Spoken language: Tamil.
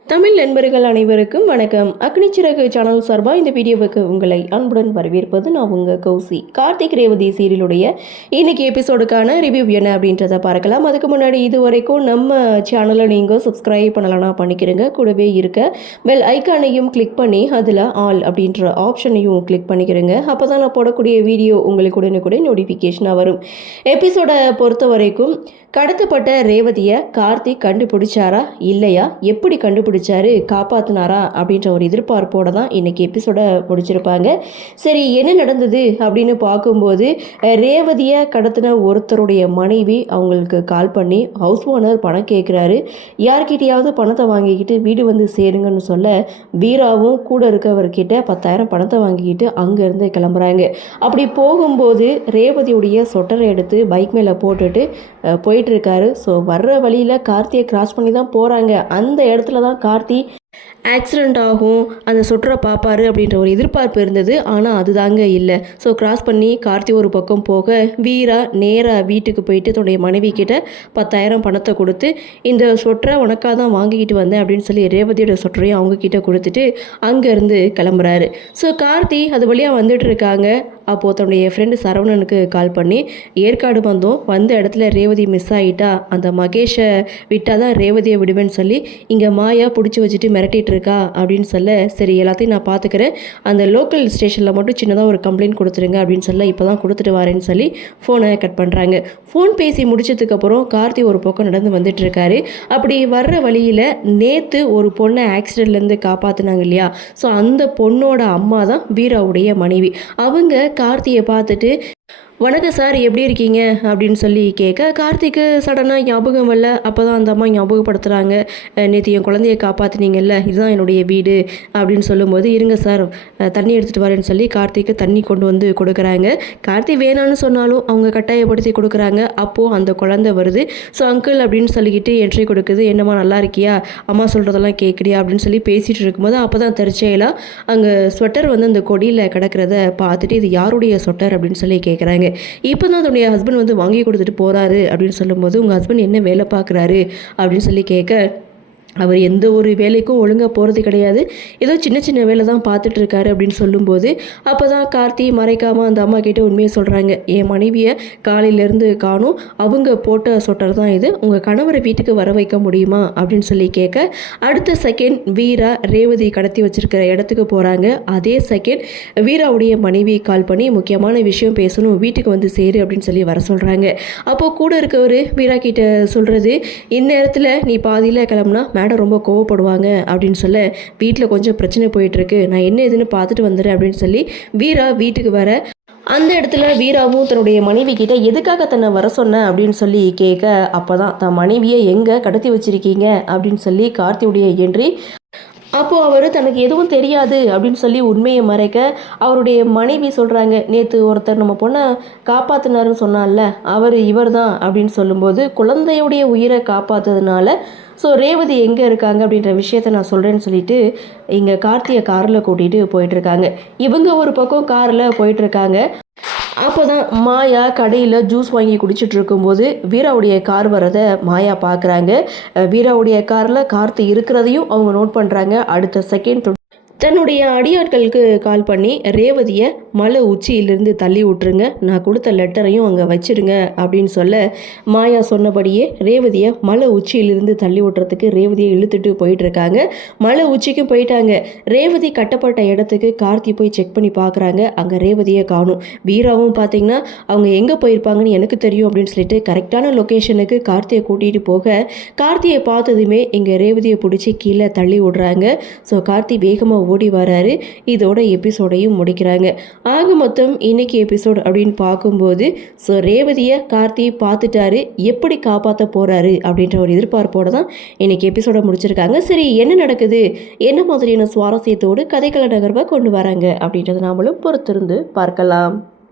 தமிழ் நண்பர்கள் அனைவருக்கும் வணக்கம். அக்னிச்சிறகு சேனல் சார்பாக இந்த வீடியோவுக்கு உங்களை அன்புடன் வரவேற்பது நான் உங்கள் கௌசி. கார்த்திக் ரேவதி சீரியலுடைய இன்னைக்கு எபிசோடுக்கான ரிவ்யூ என்ன அப்படின்றத பார்க்கலாம். அதுக்கு முன்னாடி இது வரைக்கும் நம்ம சேனலை நீங்கள் சப்ஸ்கிரைப் பண்ணலன்னா பண்ணிக்கிறங்க. கூடவே இருக்க பெல் ஐக்கானையும் கிளிக் பண்ணி அதில் ஆல் அப்படின்ற ஆப்ஷனையும் கிளிக் பண்ணிக்கிறங்க. அப்போ தான் நான் போடக்கூடிய வீடியோ உங்களுக்கு உடனுக்குடன் நோட்டிஃபிகேஷனாக வரும். எபிசோடை பொறுத்த வரைக்கும் கடத்தப்பட்ட ரேவதியை கார்த்திக் கண்டுபிடிச்சாரா இல்லையா, எப்படி கண்டுபிடிச்சாரு, காப்பாற்றினாரா அப்படின்ற ஒரு எதிர்பார்ப்போடு தான் இன்றைக்கி எபிசோடை முடிச்சிருப்பாங்க. சரி, என்ன நடந்தது அப்படின்னு பார்க்கும்போது ரேவதியை கடத்தின ஒருத்தருடைய மனைவி அவங்களுக்கு கால் பண்ணி ஹவுஸ் ஓனர் பணம் கேட்குறாரு. யார்கிட்டையாவது பணத்தை வாங்கிக்கிட்டு வீடு வந்து சேருங்கன்னு சொல்ல வீராவும் கூட இருக்கவர்கிட்ட 10,000 பணத்தை வாங்கிக்கிட்டு அங்கேருந்து கிளம்புறாங்க. அப்படி போகும்போது ரேவதியுடைய சொட்டரை எடுத்து பைக் மேலே போட்டுட்டு போயிட்டுருக்காரு. ஸோ வர்ற வழியில் கார்த்தியை கிராஸ் பண்ணி தான் போகிறாங்க. அந்த இடத்துல தான் கார்த்தி ஆக்சிடெண்ட் ஆகும், அந்த சொட்டரை பார்ப்பாரு அப்படின்ற ஒரு எதிர்பார்ப்பு இருந்தது. ஆனால் அதுதாங்க இல்லை. ஸோ கிராஸ் பண்ணி கார்த்தி ஒரு பக்கம் போக வீரா நேராக வீட்டுக்கு போயிட்டு தன்னுடைய மனைவி கிட்ட 10,000 பணத்தை கொடுத்து இந்த சொட்டரை உனக்காக தான் வாங்கிக்கிட்டு வந்தேன் அப்படின்னு சொல்லி ரேவதியோட சொட்டரையும் அவங்கக்கிட்ட கொடுத்துட்டு அங்கேருந்து கிளம்புறாரு. ஸோ கார்த்தி அது வழியாக வந்துட்டு இருக்காங்க. அப்போது தன்னுடைய ஃப்ரெண்டு சரவணனுக்கு கால் பண்ணி ஏற்காடு வந்த இடத்துல ரேவதி மிஸ் ஆகிட்டா, அந்த மகேஷை விட்டால் தான் ரேவதியை விடுவேன்னு சொல்லி இங்கே மாயா பிடிச்சி வச்சுட்டு மிரட்டிகிட்டு இருக்கா அப்படின்னு சொல்ல, சரி எல்லாத்தையும் நான் பார்த்துக்கிறேன், அந்த லோக்கல் ஸ்டேஷனில் மட்டும் சின்னதாக ஒரு கம்ப்ளைண்ட் கொடுத்துருங்க அப்படின்னு சொல்ல இப்போ தான் கொடுத்துட்டு வரேன்னு சொல்லி ஃபோனை கட் பண்ணுறாங்க. ஃபோன் பேசி முடிச்சதுக்கப்புறம் கார்த்தி ஒரு பக்கம் நடந்து வந்துட்டு இருக்காரு. அப்படி வர்ற வழியில் நேற்று ஒரு பொண்ணை ஆக்சிடெண்ட்லேருந்து காப்பாற்றினாங்க இல்லையா, ஸோ அந்த பொண்ணோட அம்மா தான் வீராவுடைய மனைவி. அவங்க கார்த்தியை பார்த்துட்டு வணக்கம் சார், எப்படி இருக்கீங்க அப்படின்னு சொல்லி கேட்க கார்த்திக்கு சடனாக ஞாபகம் வரல. அப்போ தான் அந்த அம்மா ஞாபகப்படுத்துகிறாங்க, நேற்று என் குழந்தைய காப்பாற்றினீங்கல்ல, இதுதான் என்னுடைய வீடு அப்படின்னு சொல்லும்போது இருங்க சார் தண்ணி எடுத்துகிட்டு வரேன்னு சொல்லி கார்த்திக்கு தண்ணி கொண்டு வந்து கொடுக்குறாங்க. கார்த்தி வேணான்னு சொன்னாலும் அவங்க கட்டாயப்படுத்தி கொடுக்குறாங்க. அப்போது அந்த குழந்தை வருது. ஸோ அங்கிள் அப்படின்னு சொல்லிக்கிட்டு என்ட்ரி கொடுக்குது. என்னம்மா நல்லா இருக்கியா, அம்மா சொல்கிறதெல்லாம் கேட்குறியா அப்படின்னு சொல்லி பேசிகிட்டு இருக்கும்போது அப்போ தான் தற்செயலாக அங்கே ஸ்வெட்டர் அந்த கொடியில் கிடக்கிறத பார்த்துட்டு இது யாருடைய ஸ்வெட்டர் அப்படின்னு சொல்லி கேட்குறாங்க. இப்போ தான் அதனுடைய ஹஸ்பண்ட் வாங்கி கொடுத்துட்டு போகிறாரு அப்படின்னு சொல்லும்போது உங்கள் ஹஸ்பண்ட் என்ன வேலை பார்க்குறாரு அப்படின்னு சொல்லி கேட்க, அவர் எந்த ஒரு வேலைக்கும் ஒழுங்காக போகிறது கிடையாது, ஏதோ சின்ன சின்ன வேலை தான் பார்த்துட்ருக்காரு அப்படின்னு சொல்லும்போது அப்போ தான் கார்த்தி மறைக்காமல் அந்த அம்மா கிட்டே உண்மையை சொல்கிறாங்க. என் மனைவியை காலையிலேருந்து காணும், அவங்க போட்ட சொட்டர் தான் இது, உங்கள் கணவரை வீட்டுக்கு வர வைக்க முடியுமா அப்படின்னு சொல்லி கேட்க, அடுத்த செகண்ட் வீரா ரேவதி கடத்தி வச்சுருக்கிற இடத்துக்கு போகிறாங்க. அதே செகண்ட் வீராவுடைய மனைவி கால் பண்ணி முக்கியமான விஷயம் பேசணும், வீட்டுக்கு வந்து சேரு அப்படின்னு சொல்லி வர சொல்கிறாங்க. அப்போது கூட இருக்கவர் வீரா கிட்ட சொல்கிறது, இந்நேரத்தில் நீ பாதியில் கிளம்புனா மேடம் ரொம்ப கோவப்படுவாங்க அப்படின்னு சொல்ல, வீட்டில் கொஞ்சம் பிரச்சனை போயிட்டுருக்கு, நான் என்ன எதுன்னு பார்த்துட்டு வந்துடுறேன் அப்படின்னு சொல்லி வீரா வீட்டுக்கு வர அந்த இடத்துல வீராவும் தன்னுடைய மனைவி கிட்ட எதுக்காக தன்னை வர சொன்ன அப்படின்னு சொல்லி கேட்க, அப்போ தான் தன் மனைவியை எங்கே கடத்தி வச்சிருக்கீங்க அப்படின்னு சொல்லி கார்த்தியுடைய என்ட்ரி. அப்போது அவர் தனக்கு எதுவும் தெரியாது அப்படின்னு சொல்லி உண்மையை மறைக்க அவருடைய மனைவி சொல்கிறாங்க, நேற்று ஒருத்தர் நம்ம பொண்ணை காப்பாற்றினாருன்னு சொன்னால இவர் தான் அப்படின்னு சொல்லும்போது குழந்தையுடைய உயிரை காப்பாற்றுறதுனால ஸோ ரேவதி எங்கே இருக்காங்க அப்படின்ற விஷயத்த நான் சொல்கிறேன்னு சொல்லிட்டு இங்கே கார்த்தியை காரில் கூட்டிகிட்டு போயிட்டுருக்காங்க. இவங்க ஒரு பக்கம் காரில் போயிட்டுருக்காங்க. அப்போ தான் மாயா கடையில் ஜூஸ் வாங்கி குடிச்சிட்டு இருக்கும்போது வீராவுடைய கார் வரதை மாயா பார்க்குறாங்க. வீராவுடைய காரில் கார்த்தி இருக்கிறதையும் அவங்க நோட் பண்ணுறாங்க. அடுத்த செகண்ட் தன்னுடைய அடியாட்களுக்கு கால் பண்ணி ரேவதியை மலை உச்சியிலிருந்து தள்ளி விட்டுருங்க, நான் கொடுத்த லெட்டரையும் அங்கே வச்சிருங்க அப்படின்னு சொல்ல, மாயா சொன்னபடியே ரேவதியை மலை உச்சியிலிருந்து தள்ளி விட்டுறதுக்கு ரேவதியை இழுத்துட்டு போயிட்டுருக்காங்க. மலை உச்சிக்கும் போயிட்டாங்க. ரேவதி கட்டப்பட்ட இடத்துக்கு கார்த்தி போய் செக் பண்ணி பார்க்குறாங்க. அங்கே ரேவதியை காணும். வீராவும் பார்த்தீங்கன்னா அவங்க எங்கே போயிருப்பாங்கன்னு எனக்கு தெரியும் அப்படின்னு சொல்லிட்டு கரெக்டான லொக்கேஷனுக்கு கார்த்தியை கூட்டிகிட்டு போக, கார்த்தியை பார்த்ததுமே இங்கே ரேவதியை பிடிச்சி கீழே தள்ளி விடுறாங்க. ஸோ கார்த்தி வேகமாக ஓடி வராரு. இதோட எபிசோடையும் முடிக்கிறாங்க. ஆக மொத்தம் இன்னைக்கு எபிசோட் அப்படின்னு பார்க்கும்போது ஸோ ரேவதியை கார்த்தி பார்த்துட்டாரு, எப்படி காப்பாற்ற போகிறாரு அப்படின்ற ஒரு எதிர்பார்ப்போடு தான் இன்னைக்கு எபிசோடை முடிச்சிருக்காங்க. சரி, என்ன நடக்குது, என்ன மாதிரியான சுவாரஸ்யத்தோடு கதைக்கள நகர்வை கொண்டு வராங்க அப்படின்றத நாமளும் பொறுத்திருந்து பார்க்கலாம்.